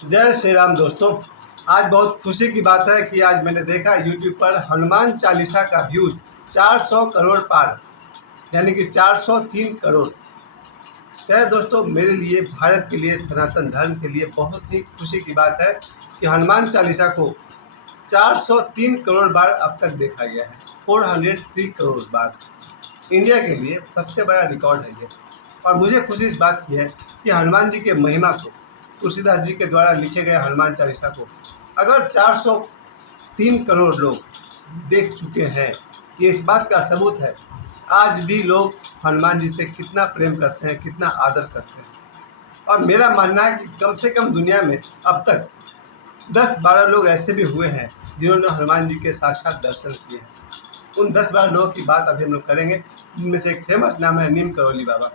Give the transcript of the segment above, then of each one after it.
जय श्री राम दोस्तों। आज बहुत खुशी की बात है कि आज मैंने देखा यूट्यूब पर हनुमान चालीसा का व्यूज 400 करोड़ पार, यानी कि 403 करोड़। क्या है दोस्तों, मेरे लिए, भारत के लिए, सनातन धर्म के लिए बहुत ही खुशी की बात है कि हनुमान चालीसा को 403 करोड़ बार अब तक देखा गया है। 403 करोड़ बार इंडिया के लिए सबसे बड़ा रिकॉर्ड है ये। और मुझे खुशी इस बात की है कि हनुमान जी के महिमा को, तुलसीदास जी के द्वारा लिखे गए हनुमान चालीसा को अगर 403 करोड़ लोग देख चुके हैं, ये इस बात का सबूत है आज भी लोग हनुमान जी से कितना प्रेम करते हैं, कितना आदर करते हैं। और मेरा मानना है कि कम से कम दुनिया में अब तक 10-12 लोग ऐसे भी हुए हैं जिन्होंने हनुमान जी के साक्षात दर्शन किए हैं। उन 10-12 लोगों की बात अभी हम लोग करेंगे, जिनमें से एक फेमस नाम है नीम करौली बाबा।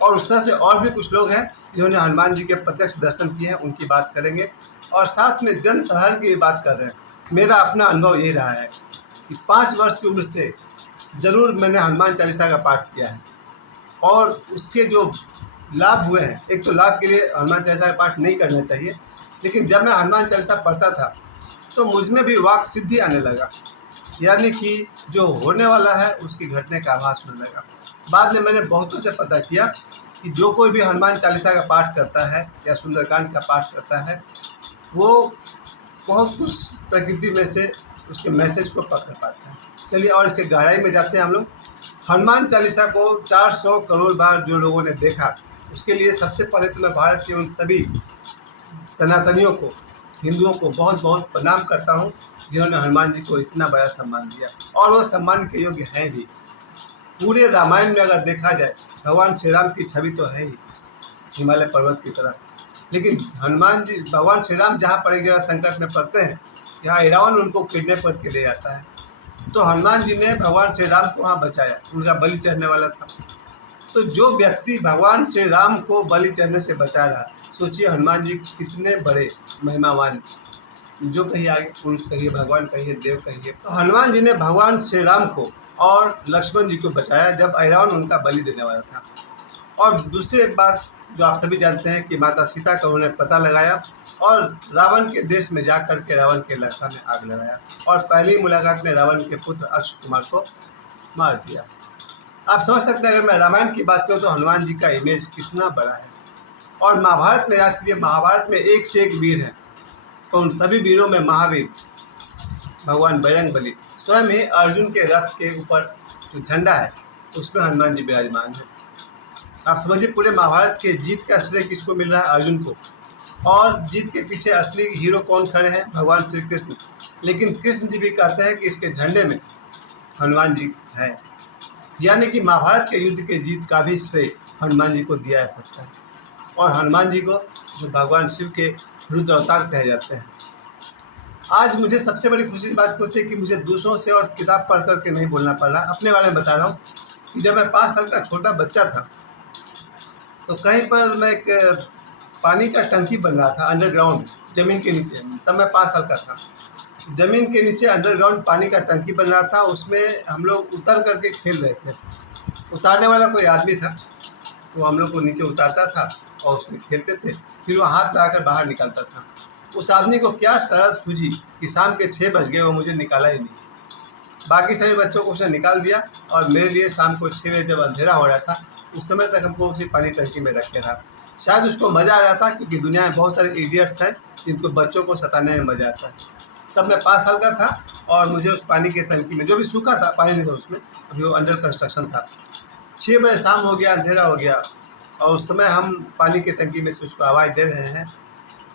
और उस तरह से और भी कुछ लोग हैं जिन्होंने हनुमान जी के प्रत्यक्ष दर्शन किए हैं, उनकी बात करेंगे। और साथ में जन साधारण की बात कर रहे हैं। मेरा अपना अनुभव ये रहा है कि 5 वर्ष की उम्र से ज़रूर मैंने हनुमान चालीसा का पाठ किया है। और उसके जो लाभ हुए हैं, एक तो लाभ के लिए हनुमान चालीसा का पाठ नहीं करना चाहिए, लेकिन जब मैं हनुमान चालीसा पढ़ता था तो मुझ में भी वाक सिद्धि आने लगा, यानी कि जो होने वाला है उसकी घटने का आभास होने लगा। बाद में मैंने बहुतों से पता किया कि जो कोई भी हनुमान चालीसा का पाठ करता है या सुंदरकांड का पाठ करता है, वो बहुत कुछ प्रकृति में से उसके मैसेज को पकड़ पाता है। चलिए और इससे गहराई में जाते हैं हम लोग। हनुमान चालीसा को 400 करोड़ बार जो लोगों ने देखा, उसके लिए सबसे पहले तो मैं भारत के उन सभी सनातनियों को, हिंदुओं को बहुत बहुत प्रणाम करता हूँ जिन्होंने हनुमान जी को इतना बड़ा सम्मान दिया। और वो सम्मान के योग्य हैं भी। पूरे रामायण में अगर देखा जाए, भगवान श्री राम की छवि तो है ही हिमालय पर्वत की तरह, लेकिन हनुमान जी, भगवान श्री राम जहाँ पर एक जगह संकट में पड़ते हैं, यहाँ रावण उनको किडनैप करके ले जाता है, तो हनुमान जी ने भगवान श्री राम को वहाँ बचाया, उनका बलि चढ़ने वाला था। तो जो व्यक्ति भगवान श्री राम को बलि चढ़ने से बचा रहा, सोचिए हनुमान जी कितने बड़े महिमावान, जो कहिए आगे, पुरुष कहिए, भगवान कहिए, देव कहिए। तो हनुमान जी ने भगवान श्री राम को और लक्ष्मण जी को बचाया जब रावण उनका बलि देने वाला था। और दूसरी बात जो आप सभी जानते हैं कि माता सीता का उन्होंने पता लगाया और रावण के देश में जा कर के रावण के लंका में आग लगाया, और पहली मुलाकात में रावण के पुत्र अक्षय कुमार को मार दिया। आप समझ सकते हैं, अगर मैं रामायण की बात करूँ तो हनुमान जी का इमेज कितना बड़ा है। और महाभारत में याद कीजिए, महाभारत में एक से एक वीर हैं, तो उन सभी वीरों में महावीर भगवान बजरंगबली, स्वयं ही अर्जुन के रथ के ऊपर जो झंडा है उसमें हनुमान जी विराजमान है। आप समझिए, पूरे महाभारत के जीत का श्रेय किसको मिल रहा है? अर्जुन को। और जीत के पीछे असली हीरो कौन खड़े हैं? भगवान श्री कृष्ण। लेकिन कृष्ण जी भी कहते हैं कि इसके झंडे में हनुमान जी हैं, यानी कि महाभारत के युद्ध के जीत का भी श्रेय हनुमान जी को दिया जा सकता है। और हनुमान जी को जो भगवान शिव के रुद्र अवतार कहे जाते हैं। आज मुझे सबसे बड़ी खुशी की बात होती है कि मुझे दूसरों से और किताब पढ़ करके नहीं बोलना पड़ रहा। अपने बारे में बता रहा हूँ कि जब मैं 5 साल का छोटा बच्चा था तो कहीं पर मैं एक पानी का टंकी बन रहा था अंडरग्राउंड, ज़मीन के नीचे। तब मैं 5 साल का था। ज़मीन के नीचे अंडरग्राउंड पानी का टंकी बन रहा था, उसमें हम लोग उतर करके खेल रहे थे। उतारने वाला कोई आदमी था, तो हम लोग को नीचे उतारता था और उसमें खेलते थे, फिर वो हाथ लगाकर बाहर निकालता था। उस आदमी को क्या शरत सूझी कि शाम के 6 बज गए, वो मुझे निकाला ही नहीं। बाकी सभी बच्चों को उसने निकाल दिया और मेरे लिए शाम को 6 बजे जब अंधेरा हो रहा था, उस समय तक हमको उसी पानी टंकी में रखे रहा। शायद उसको मज़ा आ रहा था, क्योंकि दुनिया में बहुत सारे इडियट्स हैं जिनको बच्चों को सताने में मज़ा आता है। तब मैं 5 साल का था और मुझे उस पानी की टंकी में, जो भी सूखा था, पानी नहीं था उसमें, अभी वो अंडर कंस्ट्रक्शन था। 6 बजे शाम हो गया, अंधेरा हो गया, और उस समय हम पानी की टंकी में से उसको आवाज़ दे रहे हैं।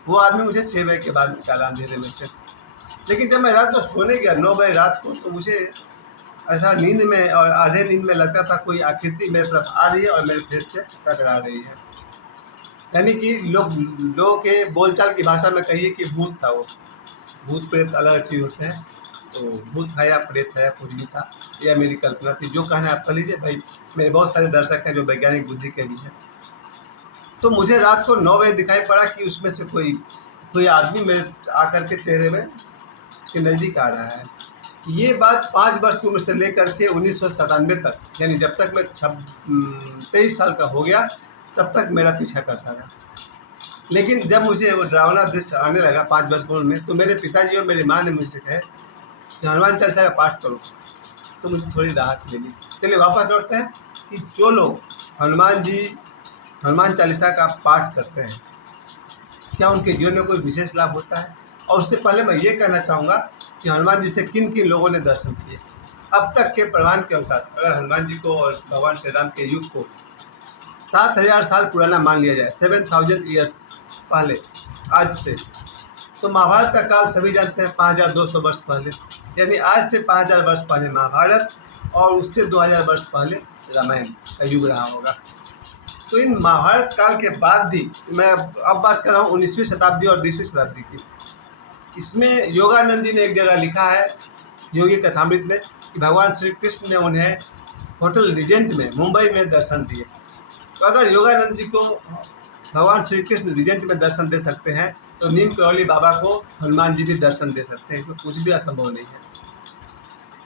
वो आदमी मुझे 6 बजे के बाद निकाला अंधेरे में से। लेकिन जब मैं रात को सोने गया 9 बजे रात को, तो मुझे ऐसा नींद में और आधे नींद में लगता था कोई आकृति मेरी तरफ आ रही है और मेरे फेस से टकरा रही है। यानी कि लोगों के बोलचाल की भाषा में कहिए कि भूत था वो। भूत प्रेत अलग चीज़ होते हैं, तो भूत था या प्रेत है, कुछ भी था, या मेरी कल्पना थी, जो कहना आप कर लीजिए भाई। मेरे बहुत सारे दर्शक हैं जो वैज्ञानिक बुद्धि के भी हैं। तो मुझे रात को 9 बजे दिखाई पड़ा कि उसमें से कोई आदमी मेरे आकर के चेहरे में के नज़दीक आ रहा है। ये बात 5 वर्ष की उम्र से लेकर के 1997 तक, यानी जब तक मैं 23 साल का हो गया, तब तक मेरा पीछा करता रहा। लेकिन जब मुझे वो डरावना दृश्य आने लगा 5 वर्ष की उम्र में, तो मेरे पिताजी और मेरी माँ ने मुझसे कहे कि हनुमान चालीसा का पाठ करो, तो मुझे थोड़ी राहत मिली। चलिए वापस लौटते हैं कि जो लोग हनुमान चालीसा का पाठ करते हैं, क्या उनके जीवन में कोई विशेष लाभ होता है? और उससे पहले मैं ये कहना चाहूँगा कि हनुमान जी से किन किन लोगों ने दर्शन किए। अब तक के प्रमाण के अनुसार अगर हनुमान जी को और भगवान श्री राम के युग को 7000 साल पुराना मान लिया जाए, 7000 ईयर्स पहले आज से, तो महाभारत का काल सभी जानते हैं 5200 वर्ष पहले, यानी आज से 5000 वर्ष पहले महाभारत और उससे 2000 वर्ष पहले रामायण का युग रहा होगा। तो इन महाभारत काल के बाद भी मैं अब बात कर रहा हूँ 19वीं शताब्दी और 20वीं शताब्दी की। इसमें योगानंद जी ने एक जगह लिखा है योगी कथामृत में कि भगवान श्री कृष्ण ने उन्हें होटल रिजेंट में मुंबई में दर्शन दिए। तो अगर योगानंद जी को भगवान श्री कृष्ण रिजेंट में दर्शन दे सकते हैं, तो नीम करौली बाबा को हनुमान जी भी दर्शन दे सकते हैं। इसमें कुछ भी असंभव नहीं है।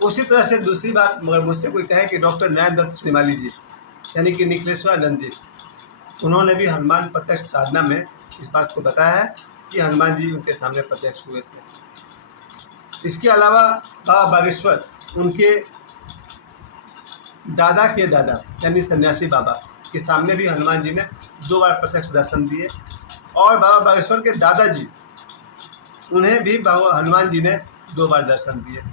उसी तरह से दूसरी बात, मगर मुझसे कोई कहे कि डॉक्टर नयन दत्त श्रीमाली जी यानी कि निखिलेश्वरानंद जी, उन्होंने भी हनुमान प्रत्यक्ष साधना में इस बात को बताया है कि हनुमान जी उनके सामने प्रत्यक्ष हुए थे। इसके अलावा बाबा बागेश्वर, उनके दादा के दादा यानी सन्यासी बाबा के सामने भी हनुमान जी ने 2 बार प्रत्यक्ष दर्शन दिए। और बाबा बागेश्वर के दादाजी, उन्हें भी हनुमान जी ने 2 बार दर्शन दिए।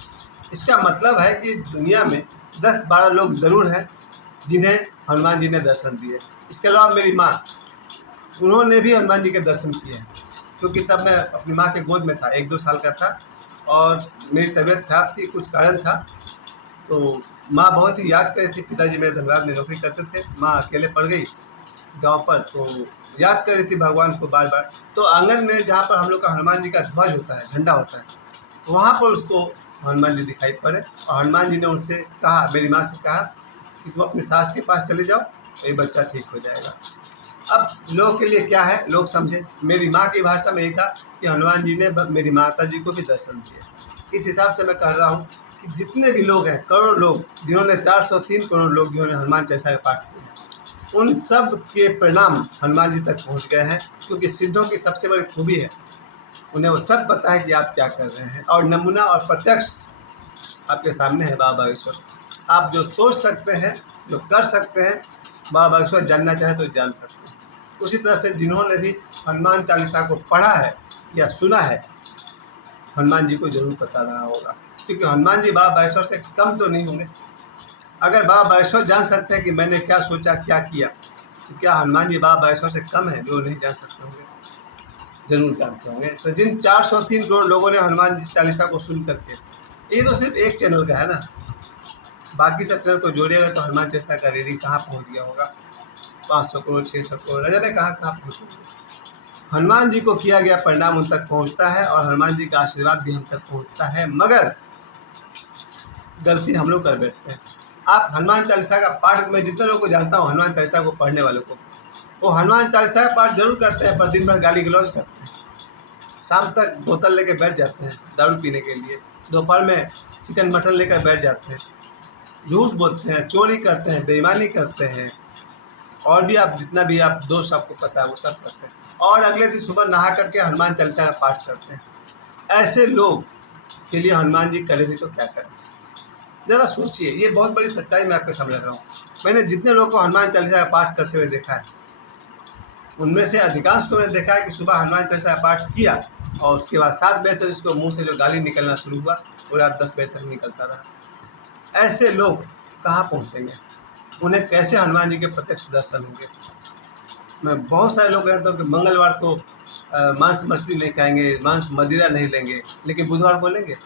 इसका मतलब है कि दुनिया में 10-12 लोग ज़रूर हैं जिन्हें हनुमान जी ने दर्शन दिए। इसके अलावा मेरी माँ, उन्होंने भी हनुमान जी के दर्शन किए हैं, क्योंकि तब मैं अपनी माँ के गोद में था, 1-2 साल का था और मेरी तबीयत खराब थी, कुछ कारण था, तो माँ बहुत ही याद कर रही थी। पिताजी मेरे धनबाद में नौकरी करते थे, माँ अकेले पड़ गई गांव पर, तो याद कर रही थी भगवान को बार बार। तो आंगन में जहाँ पर हम लोग का हनुमान जी का ध्वज होता है, झंडा होता है, वहाँ पर उसको हनुमान जी दिखाई पड़े और हनुमान जी ने उनसे कहा, मेरी माँ से कहा कि तुम अपनी सास के पास चले जाओ, तो ये बच्चा ठीक हो जाएगा। अब लोगों के लिए क्या है, लोग समझे। मेरी माँ की भाषा में यही था कि हनुमान जी ने मेरी माता जी को भी दर्शन दिए। इस हिसाब से मैं कह रहा हूँ कि जितने भी लोग हैं, करोड़ लोग जिन्होंने 403 करोड़ लोग जिन्होंने हनुमान चालीसा का पाठ किया, उन सब के परिणाम हनुमान जी तक पहुँच गए हैं। क्योंकि सिद्धों की सबसे बड़ी खूबी है, उन्हें वो सब पता है कि आप क्या कर रहे हैं, और नमूना और प्रत्यक्ष आपके सामने है बाबा बागेश्वर। आप जो सोच सकते हैं, जो कर सकते हैं, बाबा बागेश्वर जानना चाहे तो जान सकते हैं। उसी तरह से जिन्होंने भी हनुमान चालीसा को पढ़ा है या सुना है, हनुमान जी को जरूर पता रहा होगा, क्योंकि हनुमान जी बाबा बागेश्वर से कम तो नहीं होंगे। अगर बाबा बागेश्वर जान सकते हैं कि मैंने क्या सोचा, क्या किया, तो क्या हनुमान जी बाबा बागेश्वर से कम है जो नहीं जान सकते होंगे? जरूर जानते होंगे। तो जिन 403 करोड़ लोगों ने हनुमान जी चालीसा को सुन करके, ये तो सिर्फ एक चैनल का है ना, बाकी सब चैनल को जोड़िएगा तो हनुमान चालीसा का रीडिंग कहाँ पहुँच गया होगा, 500 करोड़, 600 करोड़, न जाने कहाँ कहाँ पहुँच गया। हनुमान जी को किया गया परिणाम उन तक पहुँचता है और हनुमान जी का आशीर्वाद भी हम तक पहुँचता है, मगर गलती हम लोग कर बैठते हैं। आप हनुमान चालीसा का पाठ, मैं जितने लोगों को जानता हूँ हनुमान चालीसा को पढ़ने वालों को, वो हनुमान चालीसा का पाठ जरूर करते हैं, पर दिन भर गाली गलौज करते हैं, शाम तक बोतल लेकर बैठ जाते हैं दारू पीने के लिए, दोपहर में चिकन मटन लेकर बैठ जाते हैं, झूठ बोलते हैं, चोरी करते हैं, बेईमानी करते हैं, और भी आप जितना भी आप दोष आपको पता है वो सब करते हैं, और अगले दिन सुबह नहा करके हनुमान चालीसा का पाठ करते हैं। ऐसे लोग के लिए हनुमान जी करे भी तो क्या करें, ज़रा सोचिए। ये बहुत बड़ी सच्चाई मैं आपके सामने रख रहा हूँ। मैंने जितने लोगों को हनुमान चालीसा का पाठ करते हुए देखा है, उनमें से अधिकांश को मैंने देखा है कि सुबह हनुमान चालीसा का पाठ किया और उसके बाद 7 बजे से उसको मुंह से जो गाली निकलना शुरू हुआ, वो रात 10 बजे तक निकलता रहा। ऐसे लोग कहाँ पहुँचेंगे? उन्हें कैसे हनुमान जी के प्रत्यक्ष दर्शन होंगे? मैं बहुत सारे लोग कहता हूँ कि मंगलवार को मांस मछली नहीं खाएंगे, मांस मदिरा नहीं लेंगे, लेकिन बुधवार को लेंगे।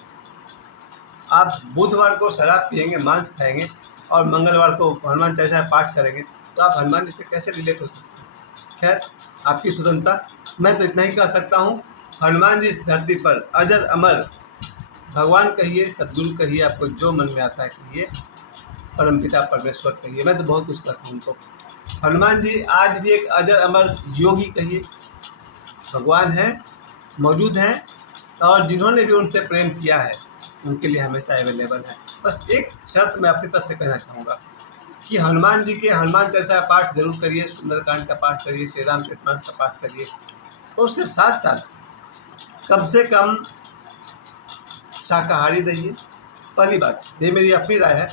आप बुधवार को शराब पिएंगे, मांस खाएंगे, और मंगलवार को हनुमान चालीसा पाठ करेंगे, तो आप हनुमान जी से कैसे रिलेट हो सकते हैं? खैर, आपकी स्वतंत्रता। मैं तो इतना ही कह सकता हूँ, हनुमान जी इस धरती पर अजर अमर, भगवान कहिए, सदगुरु कहिए, आपको जो मन में आता है कहिए, परमपिता परमेश्वर कहिए, मैं तो बहुत कुछ कहता हूँ उनको। हनुमान जी आज भी एक अजर अमर योगी कहिए, भगवान हैं, मौजूद हैं, और जिन्होंने भी उनसे प्रेम किया है उनके लिए हमेशा अवेलेबल है। बस एक शर्त मैं अपनी तरफ से कहना चाहूँगा कि हनुमान जी के हनुमान चालीसा का पाठ जरूर करिए, सुंदरकांड का पाठ करिए, श्री राम चरितमानस का पाठ करिए, और उसके साथ साथ कम से कम शाकाहारी रहिए। पहली बात, ये मेरी अपनी राय है,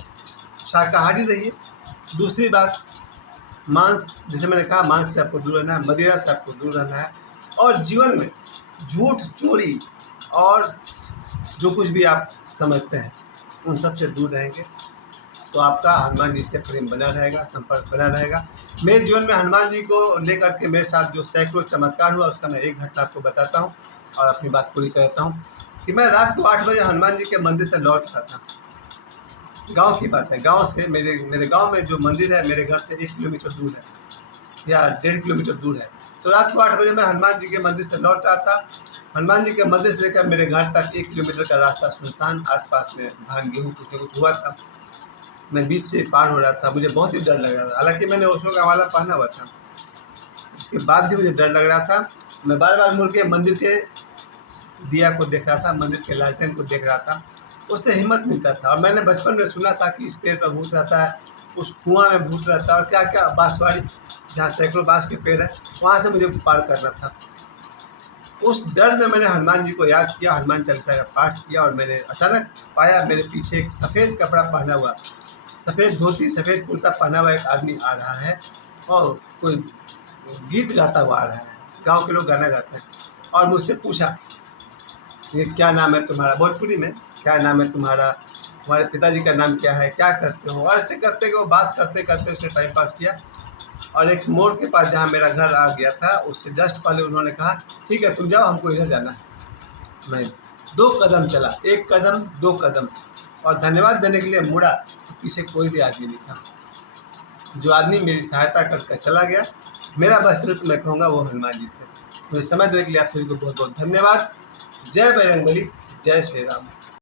शाकाहारी रहिए। दूसरी बात, मांस, जैसे मैंने कहा, मांस से आपको दूर रहना है, मदिरा से आपको दूर रहना है, और जीवन में झूठ, चोरी और जो कुछ भी आप समझते हैं उन सब से दूर रहेंगे तो आपका हनुमान जी से प्रेम बना रहेगा, संपर्क बना रहेगा। मेरे जीवन में हनुमान जी को लेकर के मेरे साथ जो सैकड़ों चमत्कार हुआ, उसका मैं एक घटना आपको बताता हूँ और अपनी बात पूरी करता हूँ कि मैं रात को 8 बजे हनुमान जी के मंदिर से लौट रहा था। गांव की बात है, गांव से मेरे गांव में जो मंदिर है मेरे घर से 1 किलोमीटर दूर है या 1.5 किलोमीटर दूर है। तो रात को 8 बजे मैं हनुमान जी के मंदिर से लौट रहा था। हनुमान जी के मंदिर से लेकर मेरे घर तक 1 किलोमीटर का रास्ता सुनसान, आसपास में धान गेहूँ कुछ न कुछ हुआ था। मैं बीच से पार हो रहा था, मुझे बहुत ही डर लग रहा था। हालांकि मैंने ओशो का माला पहना हुआ था, उसके बाद भी मुझे डर लग रहा था। मैं बार बार मुड़ के मंदिर के दिया को देख रहा था, मंदिर के लालटेन को देख रहा था, उससे हिम्मत मिलता था। और मैंने बचपन में सुना था कि इस पेड़ पर भूत रहता है, उस कुआं में भूत रहता है, और क्या क्या, बांसवाड़ी जहाँ सैकड़ों बांस के पेड़ है, वहाँ से मुझे पार करना था। उस डर में मैंने हनुमान जी को याद किया, हनुमान चालीसा का पाठ किया, और मैंने अचानक पाया मेरे पीछे एक सफ़ेद कपड़ा पहना हुआ, सफ़ेद धोती, सफ़ेद कुर्ता पहना हुआ एक आदमी आ रहा है, और कोई गीत गाता हुआ आ रहा है। गांव के लोग गाना गाते हैं, और मुझसे पूछा, ये क्या नाम है तुम्हारा, भोजपुरी में, क्या नाम है तुम्हारा, तुम्हारे पिताजी का नाम क्या है, क्या करते हो। और ऐसे करते वो बात करते करते उसने टाइम पास किया, और एक मोड़ के पास जहाँ मेरा घर आ गया था, उससे जस्ट पहले उन्होंने कहा, ठीक है तुम जाओ, हमको इधर जाना है। मैं 2 कदम चला, 1 कदम, 2 कदम, और धन्यवाद देने के लिए मुड़ा तो पीछे कोई भी आदमी नहीं था। जो आदमी मेरी सहायता करके चला गया, मेरा बस चरित्र मैं कहूँगा वो हनुमान जी थे। मुझे समय देने के लिए आप सभी को बहुत बहुत धन्यवाद। जय बजरंगबली, जय श्री राम।